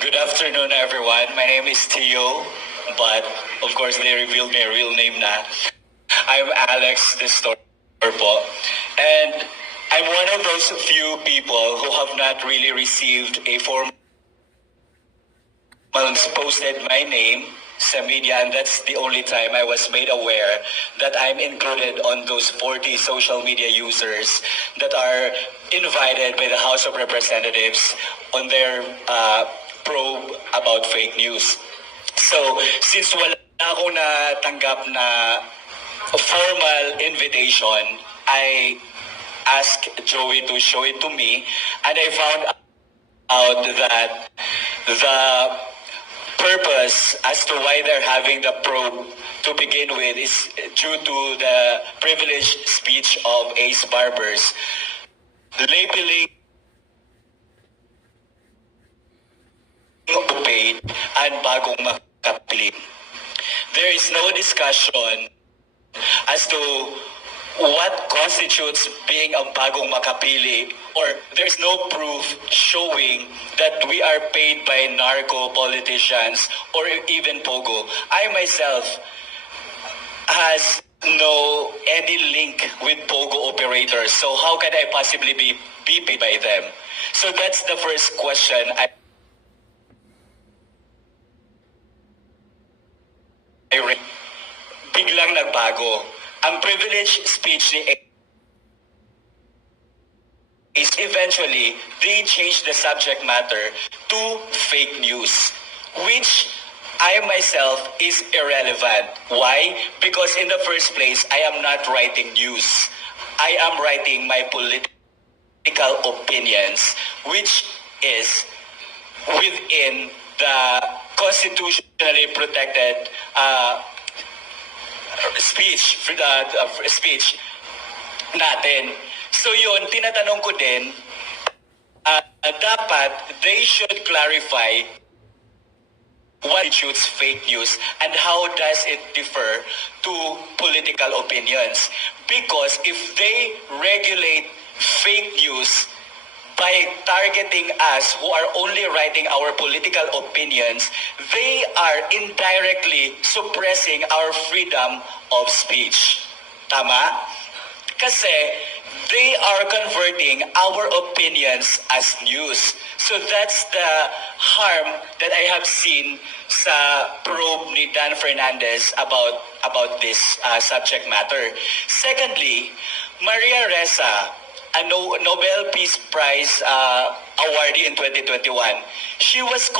Good afternoon, everyone. My name is Tio, but of course they revealed my real name na. I'm Alex Distor po. And I'm one of those few people who have not really received a formal posted my name sa media, and that's the only time I was made aware that I'm included on those 40 social media users that are invited by the House of Representatives on their probe about fake news. So, since wala akong natanggap na formal invitation, I asked Joey to show it to me, and I found out that the purpose as to why they're having the probe to begin with is due to the privileged speech of Ace Barbers, labeling paid and bagong makapili. There is no discussion as to what constitutes being a bagong makapili, or there's no proof showing that we are paid by narco politicians or even Pogo. I myself has no any link with Pogo operators, so how can I possibly be paid by them? So that's the first question biglang nagbago. Ang privileged speech ni Ace, eventually, they changed the subject matter to fake news, which I myself is irrelevant. Why? Because in the first place, I am not writing news. I am writing my political opinions, which is within the constitutionally protected speech natin. So yun, tinatanong ko din, dapat they should clarify what constitutes fake news and how does it differ to political opinions. Because if they regulate fake news by targeting us who are only writing our political opinions, they are indirectly suppressing our freedom of speech. Tama? Kasi they are converting our opinions as news. So that's the harm that I have seen sa probe ni Dan Fernandez about this subject matter. Secondly, Maria Ressa, a Nobel Peace Prize awardee in 2021, she was